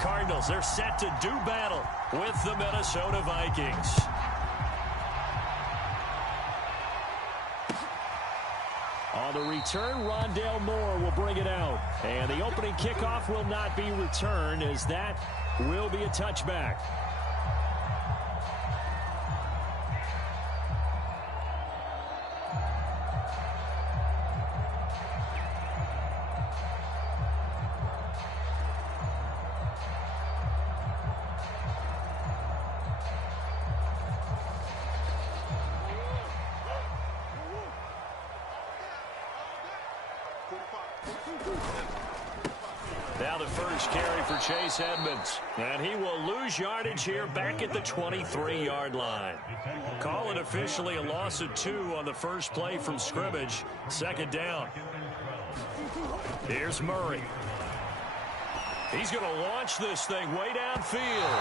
Cardinals, they're set to do battle with the Minnesota Vikings. On the return, Rondale Moore will bring it out. And the opening kickoff will not be returned, as that will be a touchback. Now the first carry for Chase Edmonds. And he will lose yardage here back at the 23-yard line. Call it officially a loss of 2 on the first play from scrimmage. Second down. Here's Murray. He's going to launch this thing way downfield.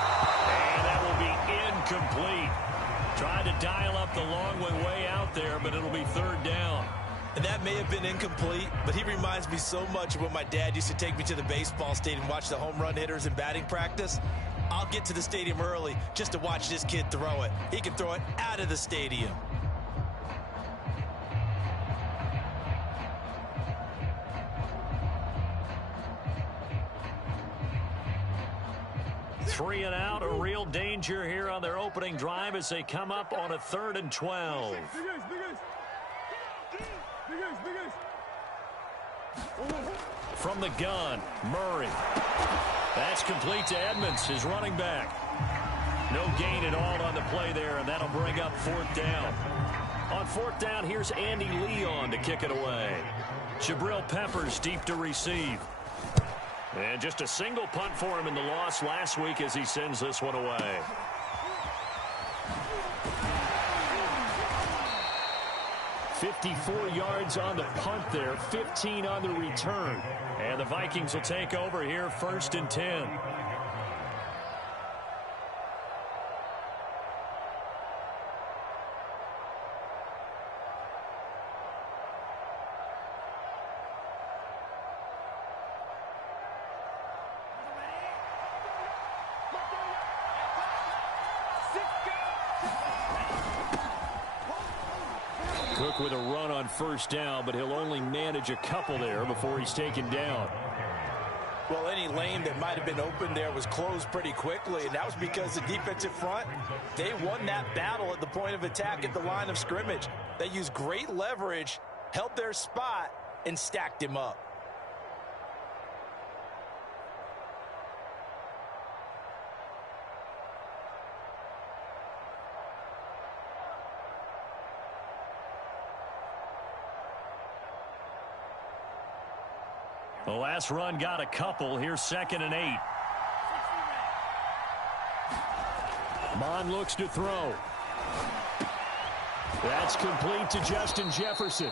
And that will be incomplete. Tried to dial up the long way out there, but it'll be third down. And that may have been incomplete, but he reminds me so much of when my dad used to take me to the baseball stadium and watch the home run hitters in batting practice. I'll get to the stadium early just to watch this kid throw it. He can throw it out of the stadium. Three and out, a real danger here on their opening drive as they come up on a 3rd and 12. From the gun, Murray. That's complete to Edmonds, his running back. No gain at all on the play there, and that'll bring up 4th down. On 4th down, here's Andy Leon to kick it away. Jabril Peppers deep to receive. And just a single punt for him in the loss last week as he sends this one away. "54 yards on the punt there, 15 on the return. And the Vikings will take over here, 1st and 10. Cook with a run on 1st down, but he'll only manage a couple there before he's taken down. Well, any lane that might have been open there was closed pretty quickly, and that was because the defensive front, they won that battle at the point of attack at the line of scrimmage. They used great leverage, held their spot, and stacked him up. The last run got a couple. Here's 2nd and 8. Mond looks to throw. That's complete to Justin Jefferson.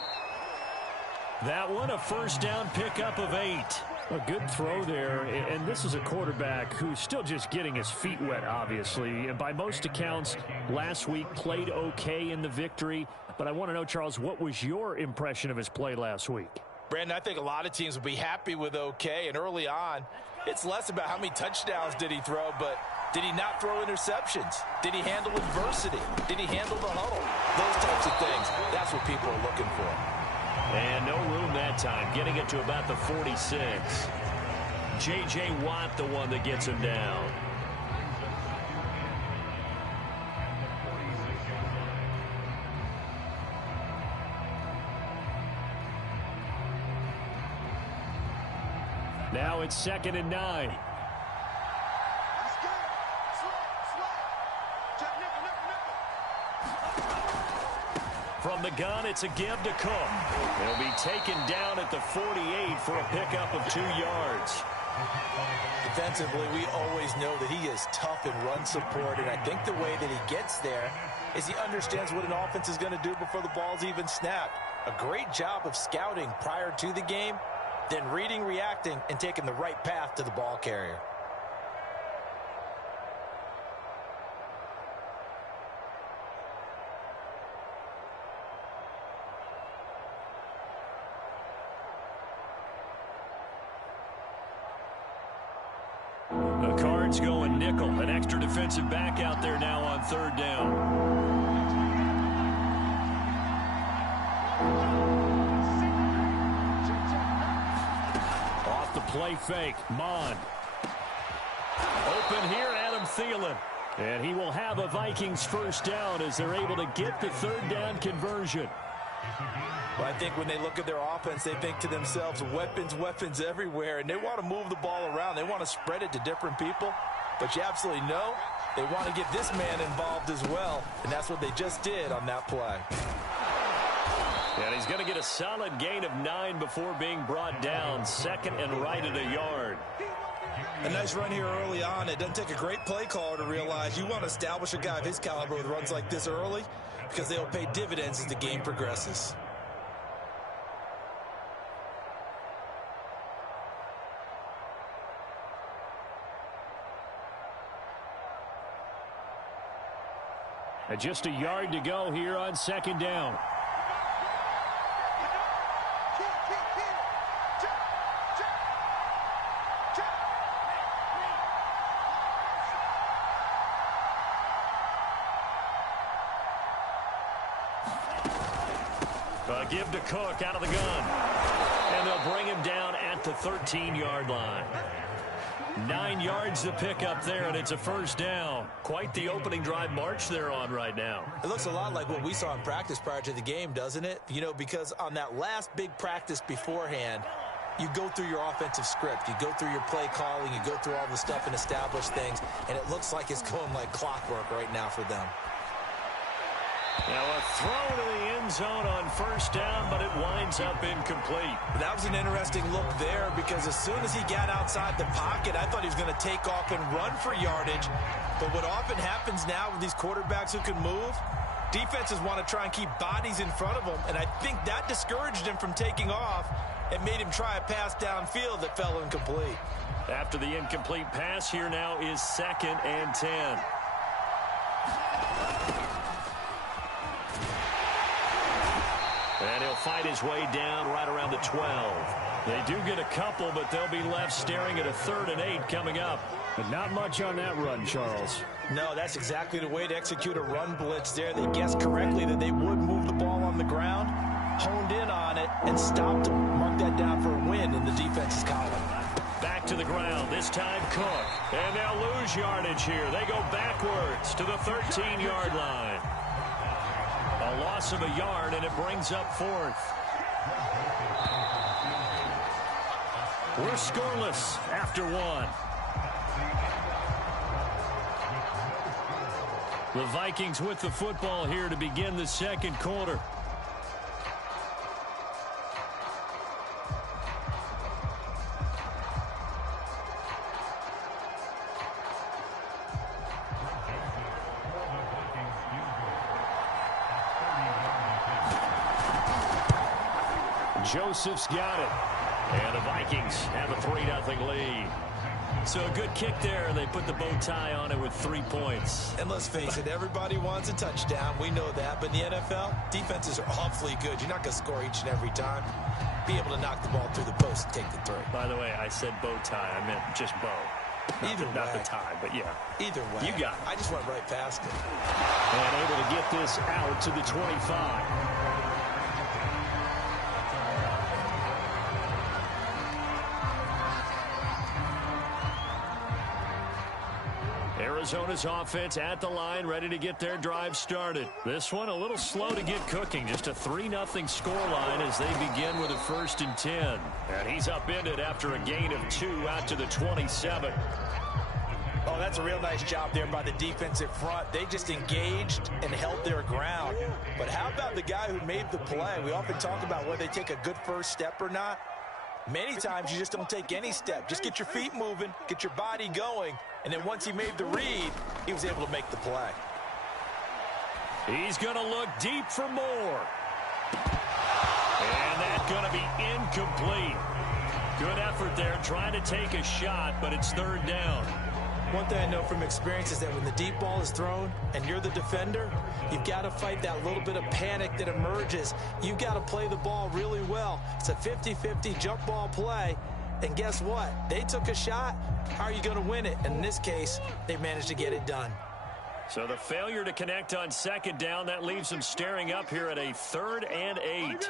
That one a 1st down pickup of 8. A good throw there, and this is a quarterback who's still just getting his feet wet, obviously. And by most accounts, last week played okay in the victory. But I want to know, Charles, what was your impression of his play last week? Brandon, I think a lot of teams will be happy with okay, and early on, it's less about how many touchdowns did he throw, but did he not throw interceptions? Did he handle adversity? Did he handle the huddle? Those types of things, that's what people are looking for. And no room that time, getting it to about the 46. J.J. Watt, the one that gets him down. Now it's 2nd and 9. From the gun, it's a give to Cook. He'll be taken down at the 48 for a pickup of 2 yards. Defensively, we always know that he is tough in run support, and I think the way that he gets there is he understands what an offense is going to do before the ball's even snapped. A great job of scouting prior to the game, then reading, reacting, and taking the right path to the ball carrier. Cards going nickel. An extra defensive back out there now on third down. Off the play fake. Mond. Open here, Adam Thielen. And he will have a Vikings first down as they're able to get the third down conversion. Well, I think when they look at their offense, they think to themselves, weapons, weapons everywhere, and they want to move the ball around. They want to spread it to different people, but you absolutely know they want to get this man involved as well, and that's what they just did on that play. And he's going to get a solid gain of 9 before being brought down. Second and right at a yard. A nice run here early on. It doesn't take a great play caller to realize you want to establish a guy of his caliber with runs like this early because they'll pay dividends as the game progresses. And just a yard to go here on second down. Give to Cook out of the gun. And they'll bring him down at the 13-yard line. 9 yards to pick up there, and it's a first down. Quite the opening drive march they're on right now. It looks a lot like what we saw in practice prior to the game, doesn't it? You know, because on that last big practice beforehand, you go through your offensive script. You go through your play calling. You go through all the stuff and establish things, and it looks like it's going like clockwork right now for them. Now a throw to the end zone on first down, but it winds up incomplete. That was an interesting look there because as soon as he got outside the pocket, I thought he was going to take off and run for yardage. But what often happens now with these quarterbacks who can move, defenses want to try and keep bodies in front of them, and I think that discouraged him from taking off and made him try a pass downfield that fell incomplete. After the incomplete pass, here now is 2nd and 10. And he'll fight his way down right around the 12. They do get a couple, but they'll be left staring at a 3rd and 8 coming up. But not much on that run, Charles. No, that's exactly the way to execute a run blitz there. They guessed correctly that they would move the ball on the ground, honed in on it, and stopped them. Mark that down for a win in the defense's column. Back to the ground, this time Cook. And they'll lose yardage here. They go backwards to the 13-yard line. A loss of a yard, and it brings up 4th. We're scoreless after 1. The Vikings with the football here to begin the second quarter. Joseph's got it. And the Vikings have a 3-0 lead. So a good kick there. They put the bow tie on it with 3 points. And let's face it, everybody wants a touchdown. We know that. But in the NFL, defenses are awfully good. You're not going to score each and every time. Be able to knock the ball through the post and take the throw. By the way, I said bow tie. I meant just bow. Not the tie, but yeah. Either way. You got it. I just went right past it. And able to get this out to the 25. Arizona's offense at the line, ready to get their drive started. This one a little slow to get cooking. Just a 3-0 scoreline as they begin with a 1st and 10. And he's upended after a gain of 2 out to the 27. Oh, that's a real nice job there by the defensive front. They just engaged and held their ground. But how about the guy who made the play? We often talk about whether they take a good first step or not. Many times you just don't take any step. Just get your feet moving, get your body going, and then once he made the read, he was able to make the play. He's going to look deep for more. And that's going to be incomplete. Good effort there, trying to take a shot, but it's 3rd down. One thing I know from experience is that when the deep ball is thrown and you're the defender, you've got to fight that little bit of panic that emerges. You've got to play the ball really well. It's a 50-50 jump ball play, And guess what? They took a shot. How are you going to win it? And in this case, they managed to get it done. So the failure to connect on second down, that leaves them staring up here at a 3rd and 8.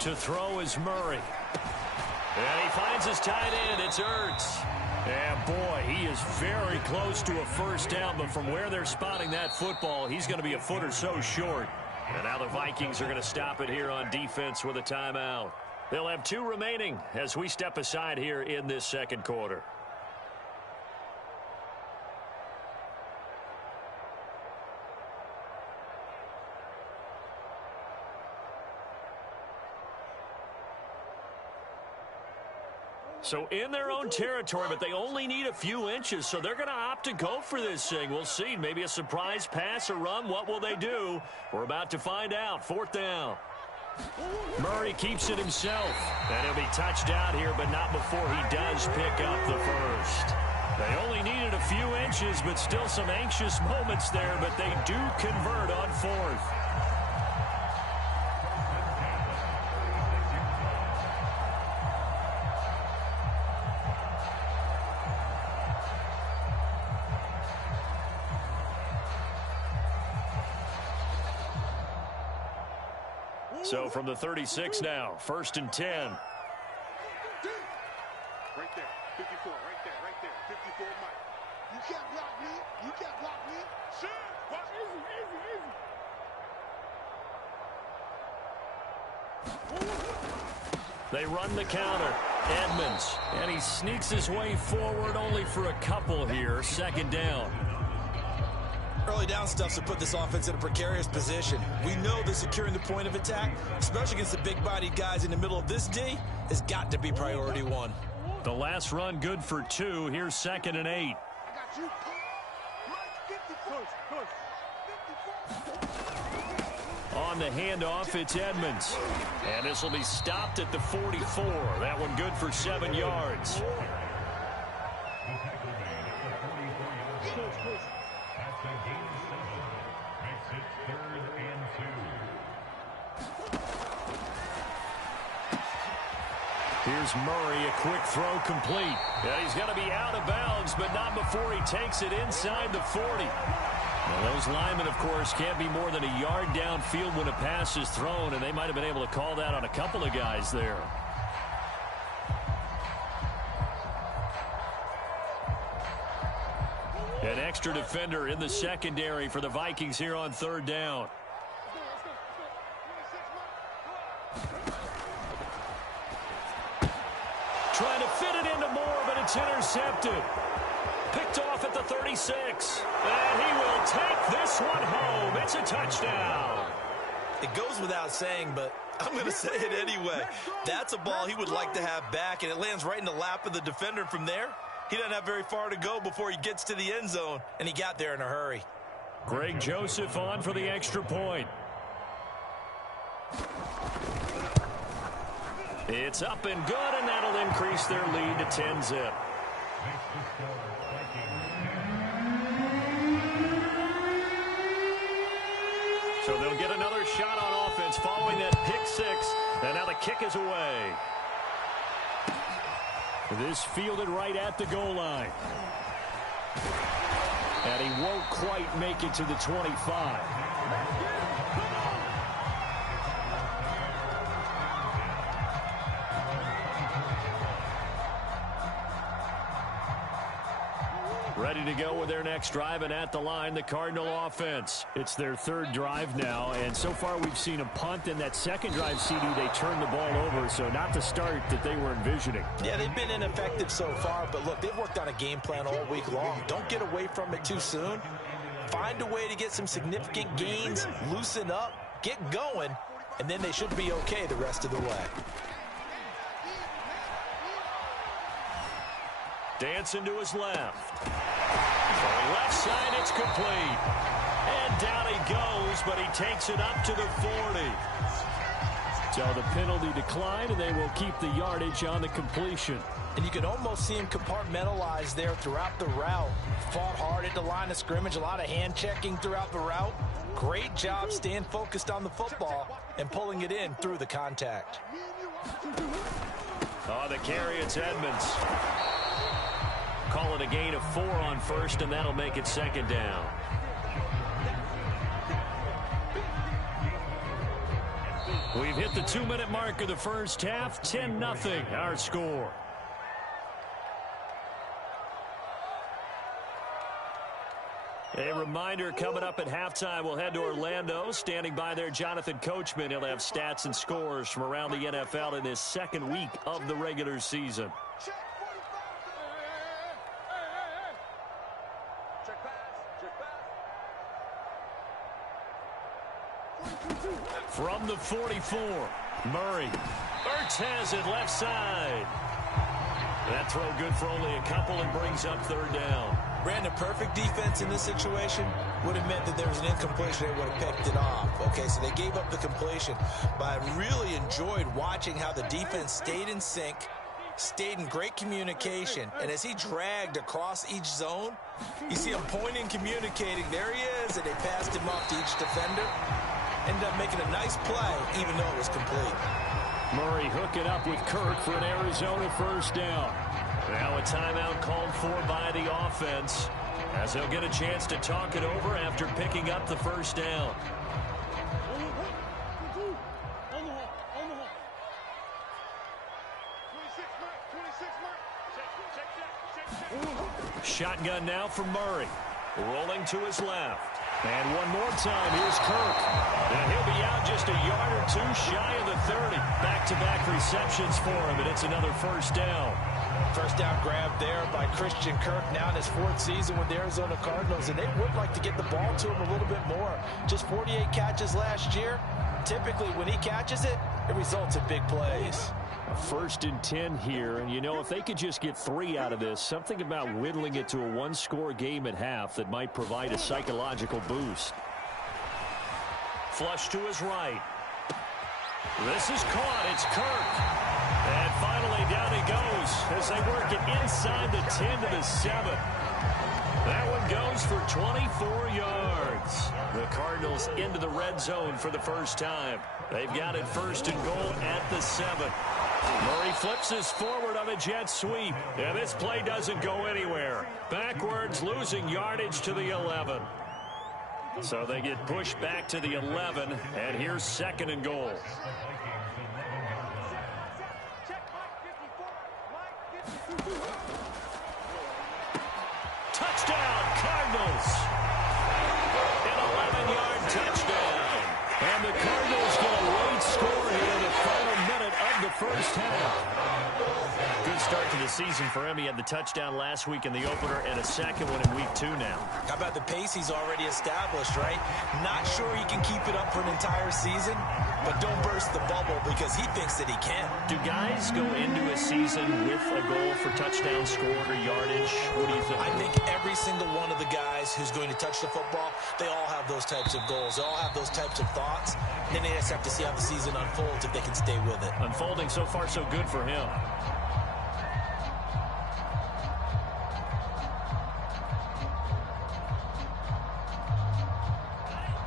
To throw is Murray. And he finds his tight end. It's Ertz. And boy, he is very close to a first down, but from where they're spotting that football, he's going to be a foot or so short. And now the Vikings are going to stop it here on defense with a timeout. They'll have 2 remaining as we step aside here in this second quarter. So in their own territory, but they only need a few inches, so they're going to opt to go for this thing. We'll see. Maybe a surprise pass or run. What will they do? We're about to find out. 4th down. Murray keeps it himself. And he'll be touched out here, but not before he does pick up the first. They only needed a few inches, but still some anxious moments there, but they do convert on 4th. So from the 36 now, 1st and 10. Right there, 54, right there, 54 Mike. You can't block me, you can't block me. Sure, watch easy. They run the counter. Edmonds, and he sneaks his way forward only for a couple here. 2nd down. Early down stuff to put this offense in a precarious position. We know that securing the point of attack, especially against the big-bodied guys in the middle of this D, has got to be priority 1. The last run good for 2. Here's 2nd and 8. I got you. Mike, 54. On the handoff, it's Edmonds. And this will be stopped at the 44. That one good for 7 yards. Here's Murray, a quick throw complete. Yeah, he's going to be out of bounds, but not before he takes it inside the 40. Well, those linemen, of course, can't be more than a yard downfield when a pass is thrown, and they might have been able to call that on a couple of guys there. An extra defender in the secondary for the Vikings here on 3rd down. Trying to fit it into Moore, but it's intercepted. Picked off at the 36. And he will take this one home. It's a touchdown. It goes without saying, but I'm going to say it anyway. That's a ball he would like to have back, and it lands right in the lap of the defender from there. He doesn't have very far to go before he gets to the end zone, and he got there in a hurry. Greg Joseph on for the extra point. It's up and good, and that'll increase their lead to 10-zip. So they'll get another shot on offense following that pick 6, and now the kick is away. This fielded right at the goal line. And he won't quite make it to the 25. Ready to go with their next drive, and at the line, the Cardinal offense. It's their 3rd drive now, and so far we've seen a punt. In that 2nd drive, CD, they turned the ball over, so not the start that they were envisioning. Yeah, they've been ineffective so far, but look, they've worked on a game plan all week long. Don't get away from it too soon. Find a way to get some significant gains, loosen up, get going, and then they should be okay the rest of the way. Dancing to his left. For left side, it's complete. And down he goes, but he takes it up to the 40. So the penalty declined, and they will keep the yardage on the completion. And you can almost see him compartmentalize there throughout the route. Fought hard at the line of scrimmage, a lot of hand checking throughout the route. Great job staying focused on the football and pulling it in through the contact. Oh, the carry, it's Edmonds. Call it a gain of 4 on first, and that'll make it second down. We've hit the 2-minute mark of the first half. 10-0 our score. A reminder, coming up at halftime, we'll head to Orlando. Standing by there, Jonathan Coachman. He'll have stats and scores from around the NFL in his second week of the regular season. From the 44, Murray. Ertz has it left side. That throw good for only a couple and brings up third down. Brandon, perfect defense in this situation would have meant that there was an incompletion. They would have picked it off. Okay, so they gave up the completion. But I really enjoyed watching how the defense stayed in sync, stayed in great communication. And as he dragged across each zone, you see him pointing, communicating. There he is, and they passed him off to each defender. Ended up making a nice play, even though it was complete. Murray hooking up with Kirk for an Arizona first down. Now a timeout called for by the offense, as they'll get a chance to talk it over after picking up the first down. Shotgun now from Murray. Rolling to his left. And one more time, here's Kirk. And he'll be out just a yard or two shy of the 30. Back-to-back receptions for him, and it's another first down. First down grab there by Christian Kirk, now in his 4th season with the Arizona Cardinals, and they would like to get the ball to him a little bit more. Just 48 catches last year. Typically, when he catches it, it results in big plays. A 1st and 10 here, and you know, if they could just get 3 out of this, something about whittling it to a 1-score game at half that might provide a psychological boost. Flush to his right. This is caught. It's Kirk. And finally down he goes as they work it inside the 10 to the 7. That one goes for 24 yards. The Cardinals into the red zone for the first time. They've got it 1st and goal at the 7. Murray flips this forward on a jet sweep. And this play doesn't go anywhere. Backwards, losing yardage to the 11. So they get pushed back to the 11. And here's 2nd and goal. Touchdown, Cardinals. An 11-yard touchdown. And the Cardinals get a late score here in the final minute of the first half. Good start to the season for him. He had the touchdown last week in the opener and a second one in week 2 now. How about the pace he's already established, right? Not sure he can keep it up for an entire season, but don't burst the bubble because he thinks that he can. Do guys go into a season with a goal for touchdown scored or yardage? What do you think? I think every single one of the guys who's going to touch the football, they all have those types of goals. They all have those types of thoughts. Then they just have to see how the season unfolds if they can stay with it. Unfolding so far so good for him.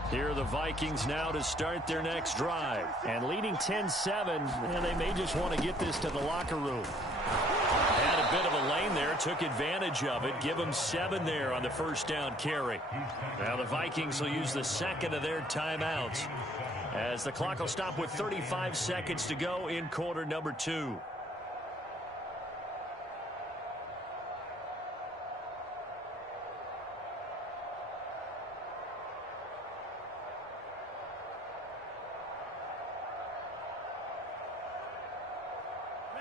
Here are the Vikings now to start their next drive. And leading 10-7, and they may just want to get this to the locker room. Had a bit of a lane there, took advantage of it. Give them 7 there on the first down carry. Now the Vikings will use the 2nd of their timeouts, as the clock will stop with 35 seconds to go in quarter number 2.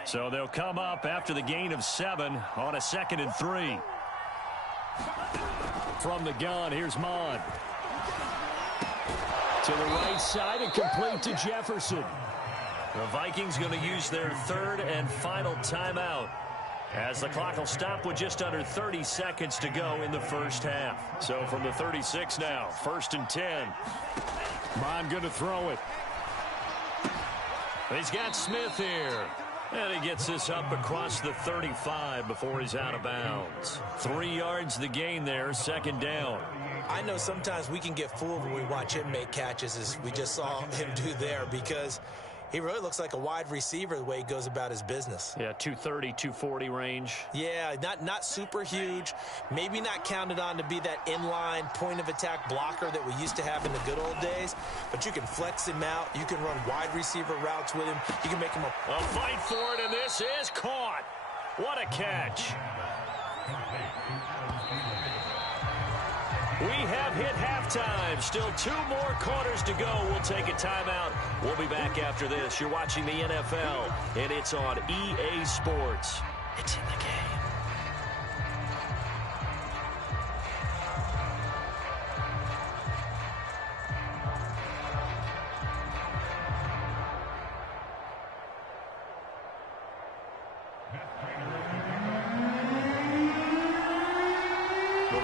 So they'll come up after the gain of 7 on a 2nd and 3. From the gun, here's Mon. To the right side and complete to Jefferson. The Vikings going to use their 3rd and final timeout, as the clock will stop with just under 30 seconds to go in the first half. So from the 36 now, 1st and 10. Mon going to throw it. He's got Smith here. And he gets this up across the 35 before he's out of bounds. 3 yards the gain there, second down. I know sometimes we can get fooled when we watch him make catches, as we just saw him do there, because he really looks like a wide receiver the way he goes about his business. Yeah, 230, 240 range. Yeah, not super huge. Maybe not counted on to be that inline point-of-attack blocker that we used to have in the good old days. But you can flex him out. You can run wide receiver routes with him. You can make him a fight for it, and this is caught. What a catch. We have hit halftime. Still 2 more quarters to go. We'll take a timeout. We'll be back after this. You're watching the NFL, and it's on EA Sports. It's in the game.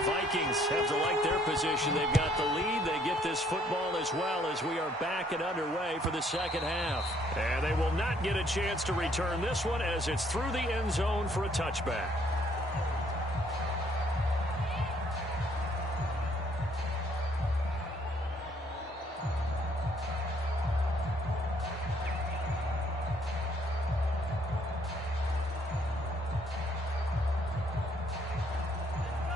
Vikings have to like their position. They've got the lead. They get this football as well as we are back and underway for the second half. And they will not get a chance to return this one as it's through the end zone for a touchback.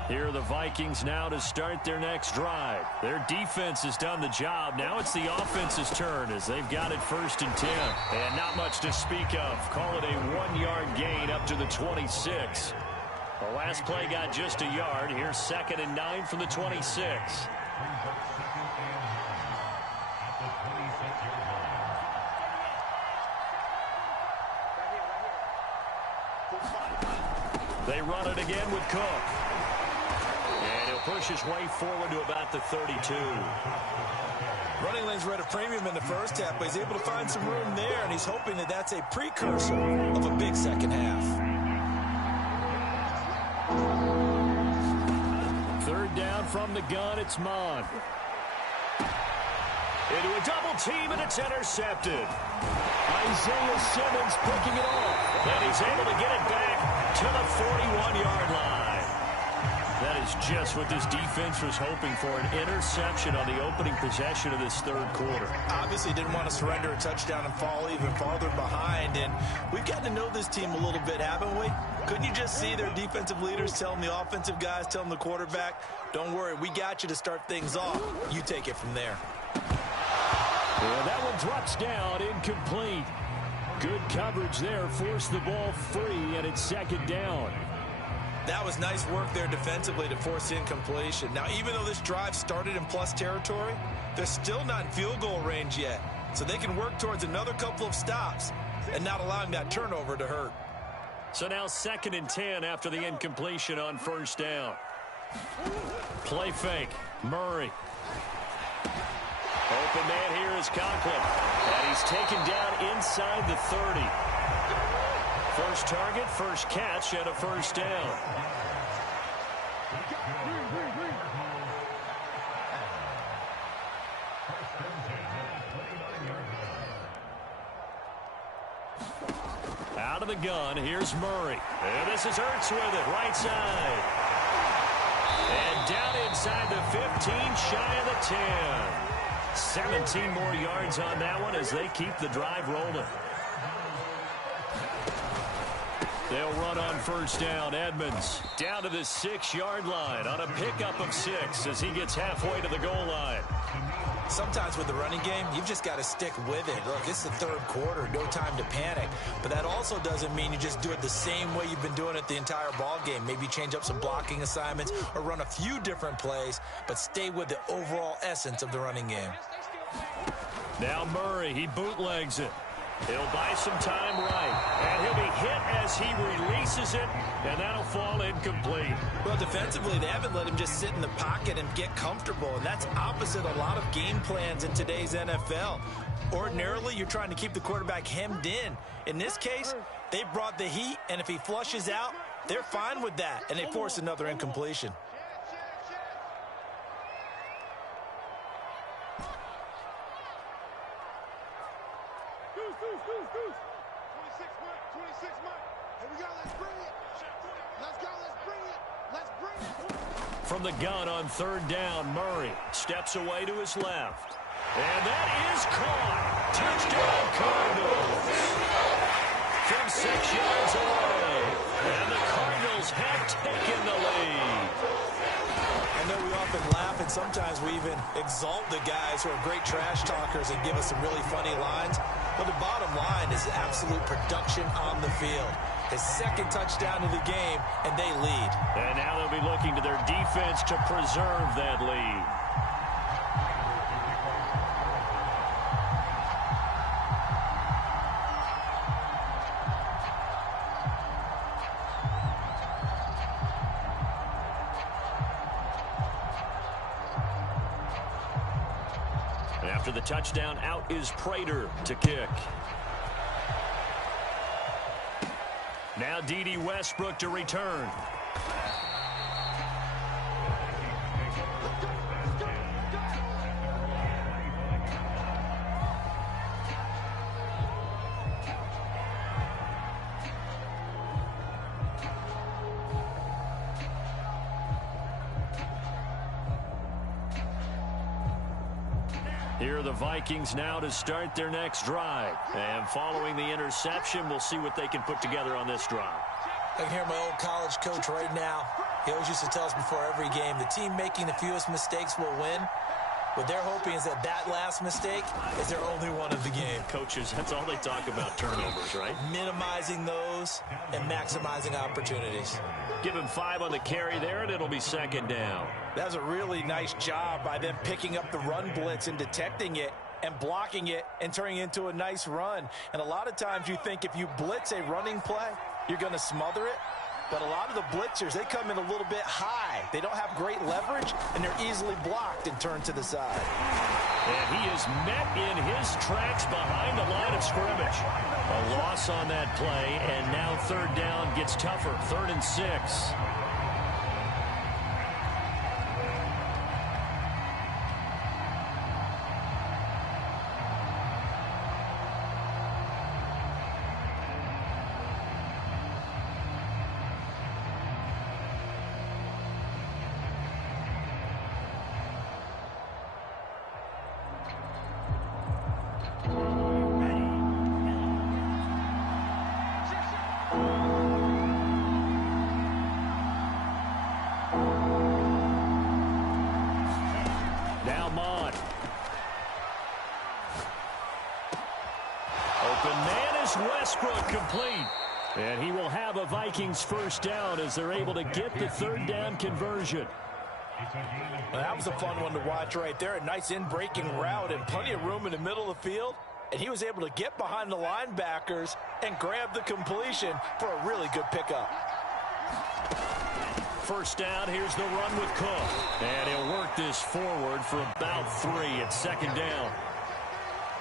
Here are the Vikings now to start their next drive. Their defense has done the job. Now it's the offense's turn as they've got it 1st and 10. And not much to speak of. Call it a 1-yard gain up to the 26. The last play got just a yard. Here's 2nd and 9 from the 26. They run it again with Cook. And he'll push his way forward to about the 32. Running lanes were at a premium in the first half, but he's able to find some room there, and he's hoping that that's a precursor of a big second half. 3rd down from the gun, it's Mond. Into a double team, and it's intercepted. Isaiah Simmons picking it off. And he's able to get it back to the 41-yard line. That is just what this defense was hoping for, an interception on the opening possession of this 3rd quarter. Obviously didn't want to surrender a touchdown and fall even farther behind, and we've gotten to know this team a little bit, haven't we? Couldn't you just see their defensive leaders telling the offensive guys, telling the quarterback, don't worry, we got you to start things off. You take it from there. Well, that one drops down, incomplete. Good coverage there, forced the ball free, and it's 2nd down. That was nice work there defensively to force incompletion. Now, even though this drive started in plus territory, they're still not in field goal range yet. So they can work towards another couple of stops and not allowing that turnover to hurt. So now 2nd and 10 after the incompletion on 1st down. Play fake. Murray. Open man here is Conklin. And he's taken down inside the 30. First target, first catch, and a 1st down. Out of the gun, here's Murray. And this is Ertz with it, right side. And down inside the 15, shy of the 10. 17 more yards on that one as they keep the drive rolling. They'll run on 1st down. Edmonds down to the 6-yard line on a pickup of 6 as he gets halfway to the goal line. Sometimes with the running game, you've just got to stick with it. Look, it's the 3rd quarter, no time to panic. But that also doesn't mean you just do it the same way you've been doing it the entire ball game. Maybe change up some blocking assignments or run a few different plays, but stay with the overall essence of the running game. Now Murray, he bootlegs it. He'll buy some time right, and he'll be hit as he releases it, and that'll fall incomplete. Well, defensively, they haven't let him just sit in the pocket and get comfortable, and that's opposite a lot of game plans in today's NFL. Ordinarily, you're trying to keep the quarterback hemmed in. In this case, they brought the heat, and if he flushes out, they're fine with that, and they force another incompletion. Let's go. Let's bring it. Let's bring it. From the gun on third down, Murray steps away to his left. And that is caught. Touchdown, Cardinals. From 6 yards away. And the Cardinals have taken the lead. I know we often laugh, and sometimes we even exalt the guys who are great trash talkers and give us some really funny lines. But the bottom line is absolute production on the field. His second touchdown of the game, and they lead. And now they'll be looking to their defense to preserve that lead. After the touchdown, out is Prater to kick. Now D.D. Westbrook to return. Here are the Vikings now to start their next drive. And following the interception, we'll see what they can put together on this drive. I can hear my old college coach right now. He always used to tell us before every game, the team making the fewest mistakes will win. What they're hoping is that that last mistake is their only one of the game. Coaches, that's all they talk about, turnovers, right? Minimizing those and maximizing opportunities. Give him 5 on the carry there, and it'll be second down. That was a really nice job by them picking up the run blitz and detecting it and blocking it and turning it into a nice run. And a lot of times you think if you blitz a running play, you're going to smother it. But a lot of the blitzers, they come in a little bit high. They don't have great leverage, and they're easily blocked and turned to the side. And he is met in his tracks behind the line of scrimmage. A loss on that play, and now third down gets tougher. 3rd and 6. Westbrook complete. And he will have a Vikings first down as they're able to get the third down conversion. Well, that was a fun one to watch right there. A nice in-breaking route and plenty of room in the middle of the field. And he was able to get behind the linebackers and grab the completion for a really good pickup. First down, here's the run with Cook. And he'll work this forward for about 3 at second down.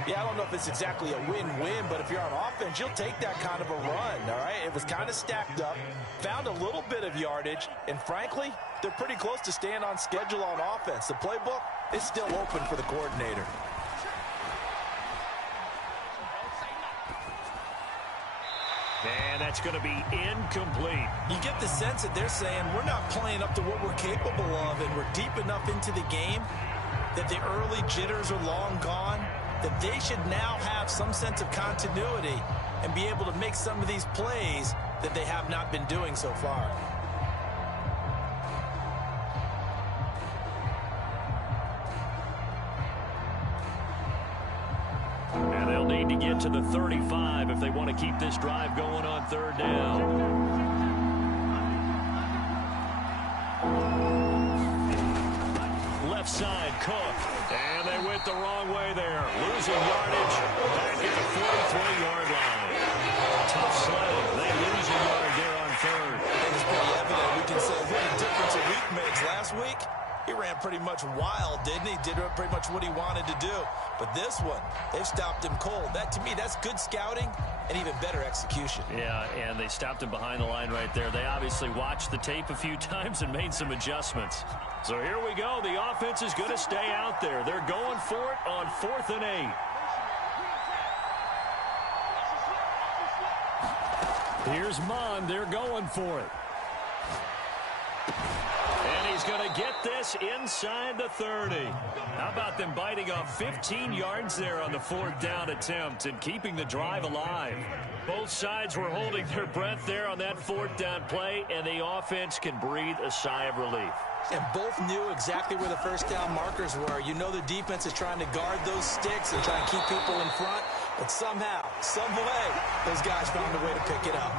Yeah, I don't know if it's exactly a win-win, but if you're on offense, you'll take that kind of a run, all right? It was kind of stacked up, found a little bit of yardage, and frankly, they're pretty close to staying on schedule on offense. The playbook is still open for the coordinator. And that's going to be incomplete. You get the sense that they're saying we're not playing up to what we're capable of, and we're deep enough into the game that the early jitters are long gone, that they should now have some sense of continuity and be able to make some of these plays that they have not been doing so far. And they'll need to get to the 35 if they want to keep this drive going on third down. Left side, Cook. And they went the wrong way there. Losing yardage back at the 43-yard line. Tough sledding. They lose a yard there on third. I think it's pretty evident. We can say what a difference a week makes. Last week, he ran pretty much wild, didn't he? Did pretty much what he wanted to do. But this one, they've stopped him cold. That, to me, that's good scouting and even better execution. Yeah, and they stopped him behind the line right there. They obviously watched the tape a few times and made some adjustments. So here we go. The offense is going to stay out there. They're going for it on 4th and 8. Here's Mond. They're going for it. he's going to get this inside the 30. How about them biting off 15 yards there on the 4th down attempt and keeping the drive alive? Both sides were holding their breath there on that 4th down play, and the offense can breathe a sigh of relief. And both knew exactly where the first down markers were. You know the defense is trying to guard those sticks and try and keep people in front. But somehow, some way, those guys found a way to pick it up.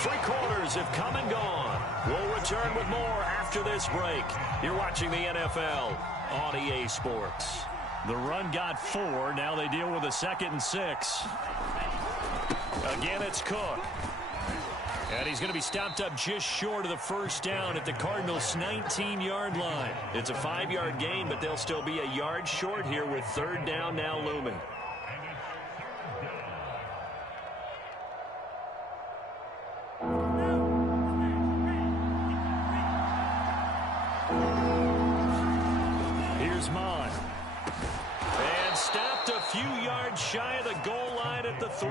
3 quarters have come and gone. We'll return with more after this break. You're watching the NFL on EA Sports. The run got 4. Now they deal with a 2nd and 6. Again, it's Cook. And he's going to be stopped up just short of the first down at the Cardinals' 19-yard line. It's a 5-yard gain, but they'll still be a yard short here with 3rd down now looming. Here's Mon. And stopped a few yards shy of the goal line at the 3.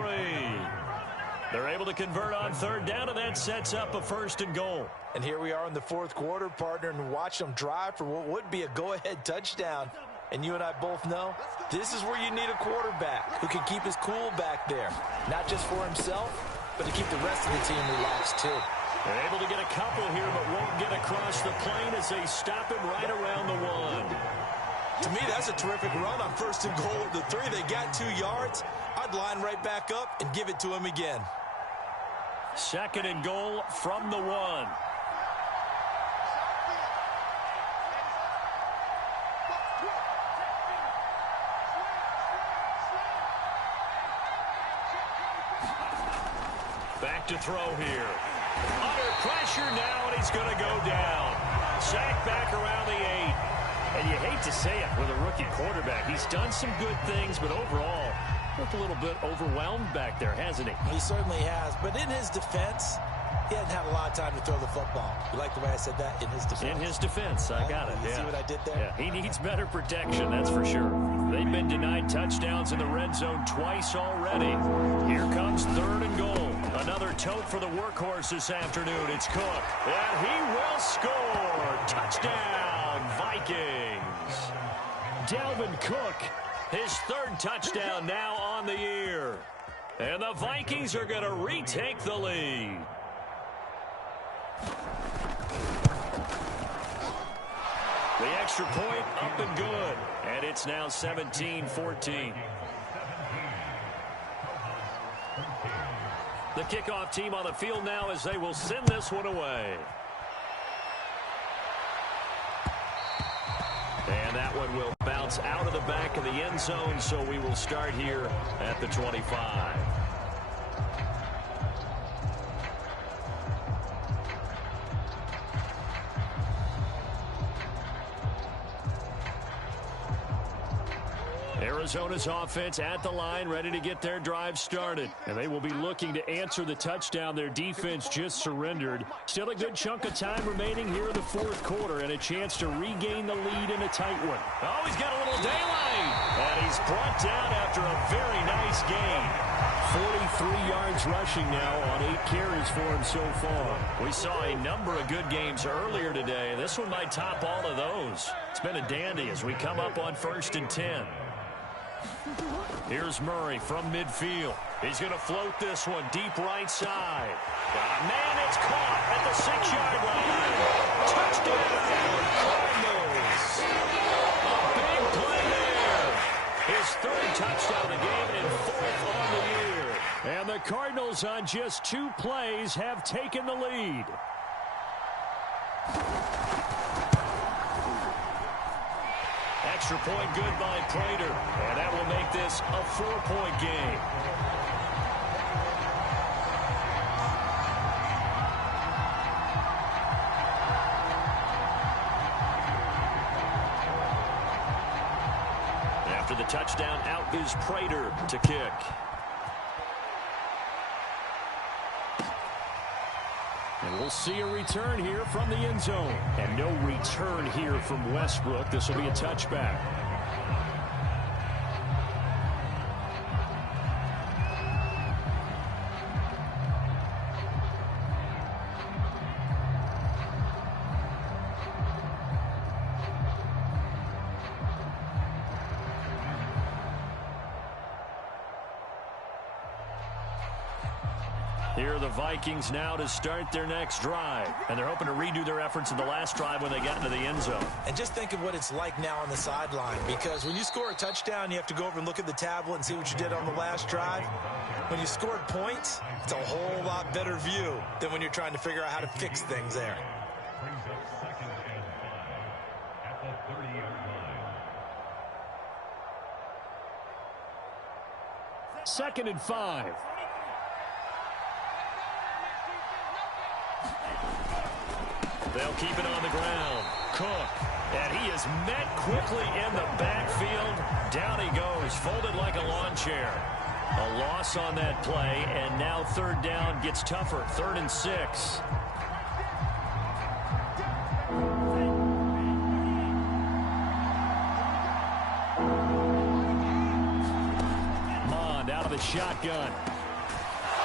They're able to convert on 3rd down, and that sets up a 1st and goal. And here we are in the 4th quarter, partner, and watch them drive for what would be a go-ahead touchdown. And you and I both know this is where you need a quarterback who can keep his cool back there. Not just for himself, but to keep the rest of the team relaxed, too. They're able to get a couple here, but won't get across the plane as they stop him right around the 1. To me, that's a terrific run on 1st and goal at the 3. They got 2 yards. I'd line right back up and give it to him again. 2nd and goal from the 1. Back to throw here. Under pressure now, and he's going to go down. Sacked back around the 8. And you hate to say it with a rookie quarterback. He's done some good things, but overall, looked a little bit overwhelmed back there, hasn't he? He certainly has. But in his defense, he hasn't had a lot of time to throw the football. You like the way I said that? In his defense. In his defense. I got it. You see what I did there? Yeah, he needs better protection, that's for sure. They've been denied touchdowns in the red zone twice already. Here comes 3rd and goal. Another tote for the workhorse this afternoon. It's Cook. And he will score. Touchdown, Vikings. Dalvin Cook. His 3rd touchdown now on the year. And the Vikings are going to retake the lead. The extra point up and good. And it's now 17-14. The kickoff team on the field now as they will send this one away. And that one will bounce out of the back of the end zone, so we will start here at the 25. Arizona's offense at the line, ready to get their drive started. And they will be looking to answer the touchdown their defense just surrendered. Still a good chunk of time remaining here in the 4th quarter and a chance to regain the lead in a tight one. Oh, he's got a little daylight. And he's brought down after a very nice gain. 43 yards rushing now on 8 carries for him so far. We saw a number of good games earlier today. This one might top all of those. It's been a dandy as we come up on 1st and 10. Here's Murray from midfield. He's going to float this one deep right side. Man, it's caught at the 6-yard line. Touchdown, Cardinals. A big play there. His 3rd touchdown of the game and 4th on the year. And the Cardinals on just 2 plays have taken the lead. Extra point good by Prater, and that will make this a 4-point game. After the touchdown, out is Prater to kick. And we'll see a return here from the end zone. And no return here from Westbrook. This will be a touchback. Here are the Vikings now to start their next drive. And they're hoping to redo their efforts in the last drive when they got into the end zone. And just think of what it's like now on the sideline, because when you score a touchdown, you have to go over and look at the tablet and see what you did on the last drive. When you scored points, it's a whole lot better view than when you're trying to figure out how to fix things there. Second and 5. They'll keep it on the ground. Cook. And he is met quickly in the backfield. Down he goes, folded like a lawn chair. A loss on that play, and now third down gets tougher. 3rd and 6. Mond out of the shotgun.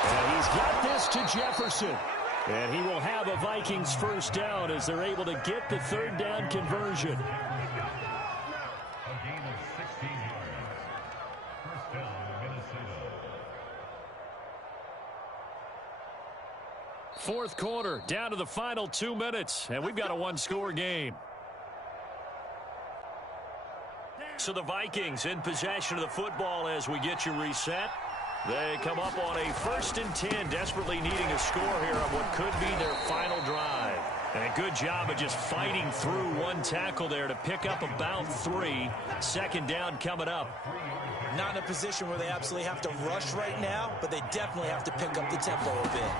And he's got this to Jefferson. And he will have a Vikings first down as they're able to get the third down conversion. A gain of 16 yards. First down, Minnesota. Fourth quarter, down to the final 2 minutes, and we've got a one-score game. So the Vikings in possession of the football as we get you reset. They come up on a 1st and 10, desperately needing a score here on what could be their final drive. And a good job of just fighting through one tackle there to pick up about 3. Second down coming up. Not in a position where they absolutely have to rush right now, but they definitely have to pick up the tempo a bit.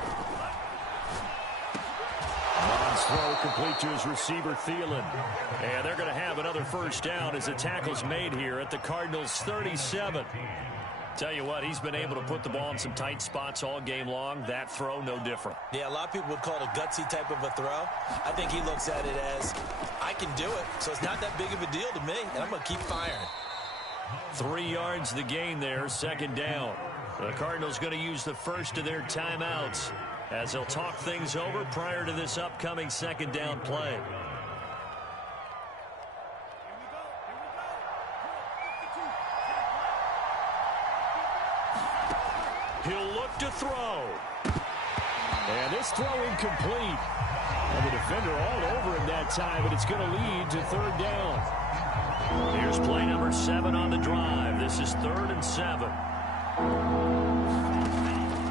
Mond's throw complete to his receiver, Thielen. And they're going to have another first down as the tackle's made here at the Cardinals' 37. Tell you what, he's been able to put the ball in some tight spots all game long. That throw, no different. Yeah, a lot of people would call it a gutsy type of a throw. I think he looks at it as, I can do it, so it's not that big of a deal to me, and I'm going to keep firing. 3 yards the gain there, second down. The Cardinals going to use the first of their timeouts as they'll talk things over prior to this upcoming second down play. He'll look to throw. And this throw incomplete. And the defender all over him that time, but it's going to lead to third down. Here's play number 7 on the drive. This is 3rd and 7.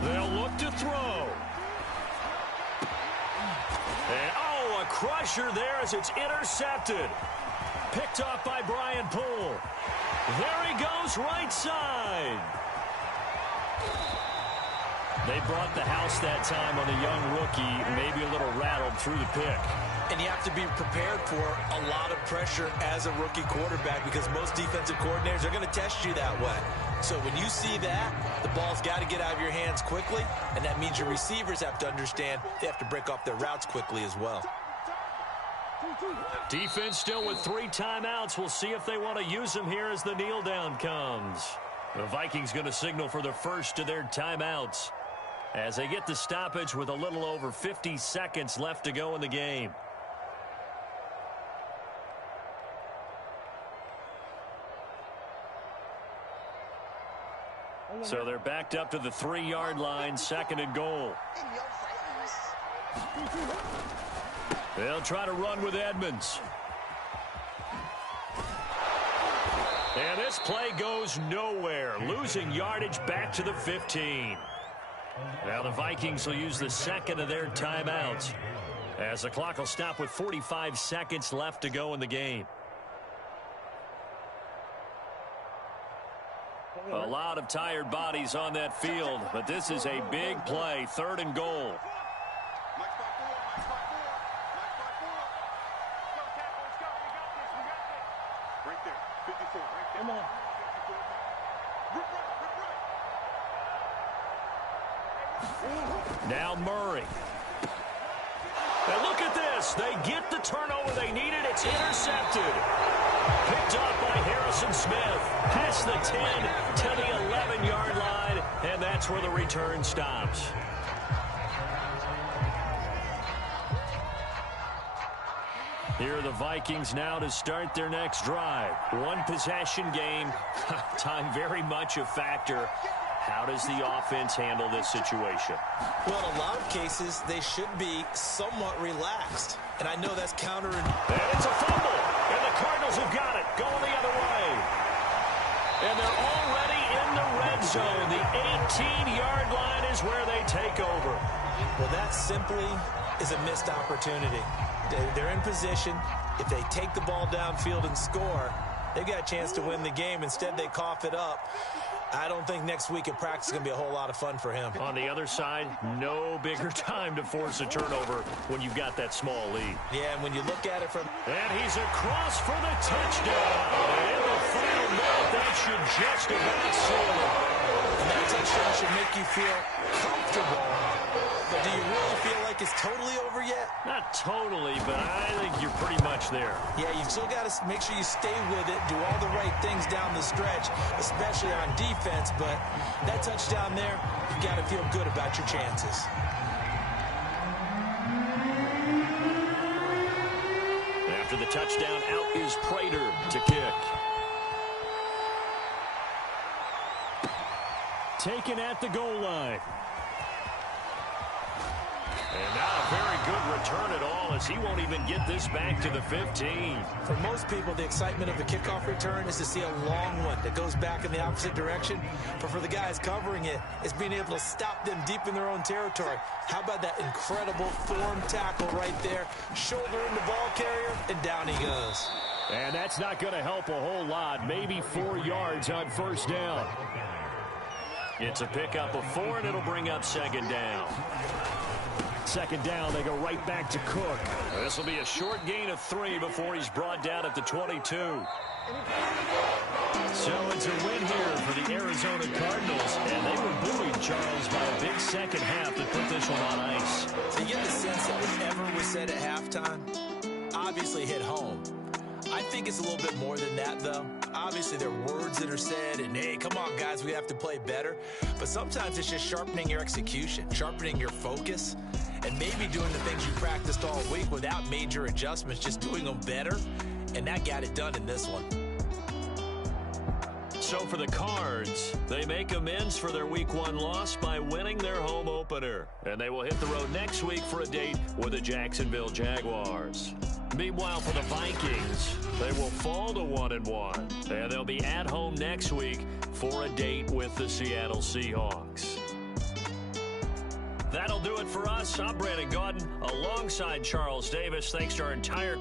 They'll look to throw. And, oh, a crusher there as it's intercepted. Picked off by Brian Poole. There he goes, right side. They brought the house that time on the young rookie, maybe a little rattled through the pick. And you have to be prepared for a lot of pressure as a rookie quarterback because most defensive coordinators are going to test you that way. So when you see that, the ball's got to get out of your hands quickly, and that means your receivers have to understand they have to break off their routes quickly as well. Defense still with 3 timeouts. We'll see if they want to use them here as the kneel down comes. The Vikings going to signal for the first of their timeouts as they get the stoppage with a little over 50 seconds left to go in the game. So they're backed up to the 3-yard line, 2nd and goal. They'll try to run with Edmonds. And this play goes nowhere, losing yardage back to the 15. Now the Vikings will use the second of their timeouts as the clock will stop with 45 seconds left to go in the game. A lot of tired bodies on that field, but this is a big play, 3rd and goal. Right there, 54, right there. Come on. Now Murray. And look at this. They get the turnover they needed. It's intercepted. Picked up by Harrison Smith. Past the 10 to the 11-yard line. And that's where the return stops. Here are the Vikings now to start their next drive. One possession game. Time very much a factor. How does the offense handle this situation? Well, in a lot of cases, they should be somewhat relaxed. And I know that's counter. And it's a fumble. And the Cardinals have got it. Going the other way. And they're already in the red zone. The 18-yard line is where they take over. Well, that simply is a missed opportunity. They're in position. If they take the ball downfield and score, they've got a chance to win the game. Instead, they cough it up. I don't think next week at practice is going to be a whole lot of fun for him. On the other side, no bigger time to force a turnover when you've got that small lead. Yeah, and when you look at it from... And he's across for the touchdown. And the final note, that should just about seal it. And that touchdown should make you feel comfortable. But do you really feel like it's totally over yet? Not totally, but I think you're pretty much there. Yeah, you've still got to make sure you stay with it, do all the right things down the stretch, especially on defense. But that touchdown there, you've got to feel good about your chances. After the touchdown, out is Prater to kick. Taken at the goal line. And not a very good return at all, as he won't even get this back to the 15. For most people, the excitement of the kickoff return is to see a long one that goes back in the opposite direction. But for the guys covering it, it's being able to stop them deep in their own territory. How about that incredible form tackle right there? Shoulder in the ball carrier, and down he goes. And that's not going to help a whole lot. Maybe 4 yards on first down. It's a pickup of 4, and it'll bring up second down. Second down, they go right back to Cook. This will be a short gain of 3 before he's brought down at the 22. So it's a win here for the Arizona Cardinals. And they were buoyed, Charles, by a big second half that put this one on ice. So you get the sense that whatever was said at halftime obviously hit home. I think it's a little bit more than that, though. Obviously, there are words that are said, and, hey, come on, guys, we have to play better. But sometimes it's just sharpening your execution, sharpening your focus, and maybe doing the things you practiced all week without major adjustments, just doing them better. And that got it done in this one. So for the Cards, they make amends for their Week 1 loss by winning their home opener. And they will hit the road next week for a date with the Jacksonville Jaguars. Meanwhile, for the Vikings, they will fall to 1-1. And they'll be at home next week for a date with the Seattle Seahawks. That'll do it for us. I'm Brandon Gaudin alongside Charles Davis. Thanks to our entire